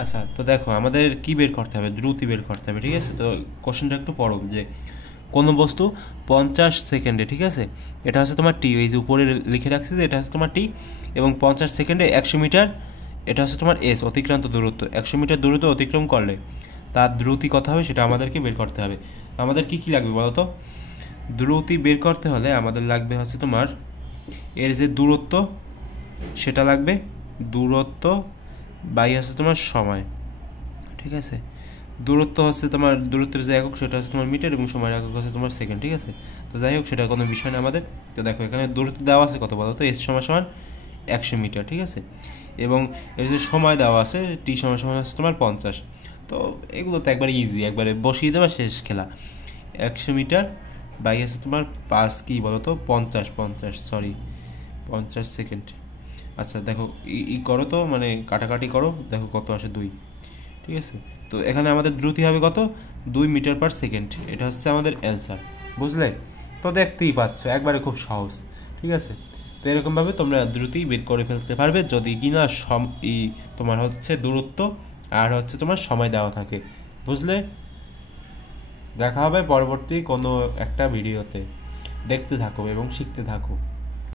আচ্ছা, তো দেখো আমাদের কি বের করতে হবে, দ্রুতি বের করতে হবে, ঠিক আছে। তো কোশ্চেনটা একটু পড়ো যে কোনো বস্তু 50 সেকেন্ডে, ঠিক আছে, এটা হচ্ছে তোমার টি, এই যে উপরে লিখে রাখছি যে এটা হচ্ছে তোমার টি, এবং 50 সেকেন্ডে 100 মিটার, এটা হচ্ছে তোমার এস অতিক্রান্ত দূরত্ব, 100 মিটার দূরত্ব অতিক্রম করলে তার দ্রুতি কত হবে সেটা আমাদেরকে বের করতে হবে। আমাদের কি কি লাগবে বলো তো? দ্রুতি বের করতে হলে আমাদের লাগবে হচ্ছে তোমার এর যে দূরত্ব সেটা লাগবে, দূরত্ব বাই হচ্ছে তোমার সময়, ঠিক আছে। দূরত্ব হচ্ছে তোমার, দূরত্বের যে একক সেটা হচ্ছে তোমার মিটার, এবং সময়ের একক হচ্ছে তোমার সেকেন্ড, ঠিক আছে। তো যাই হোক, সেটা কোনো বিষয় না আমাদের। তো দেখো এখানে দূরত্ব দেওয়া আছে কত বলো তো, এস সমান সমান 100 মিটার, ঠিক আছে, এবং এর যে সময় দেওয়া আছে টি সমান সমান হচ্ছে তোমার 50। তো এগুলো তো একবারে ইজি, একবারে বসিয়ে দেওয়া, শেষ খেলা। 100 মিটার বাই আছে তোমার 5 কি বলো তো, 50 সরি 50 সেকেন্ড। আচ্ছা দেখো, করো তো, মানে কাটাকাটি করো, দেখো কত আসে, 2, ঠিক আছে। তো এখানে আমাদের দ্রুতি হবে কত, 2 মিটার পার সেকেন্ড, এটা হচ্ছে আমাদের অ্যান্সার, বুঝলে? তো দেখতেই পাচ্ছ একবারে খুব সহজ, ঠিক আছে। তো এরকমভাবে তোমরা দ্রুতি বের করে ফেলতে পারবে যদি কিনা তোমার হচ্ছে দূরত্ব আর হচ্ছে তোমার সময় দেওয়া থাকে, বুঝলে? দেখা হবে পরবর্তী কোনো একটা ভিডিওতে, দেখতে থাকো এবং শিখতে থাকো।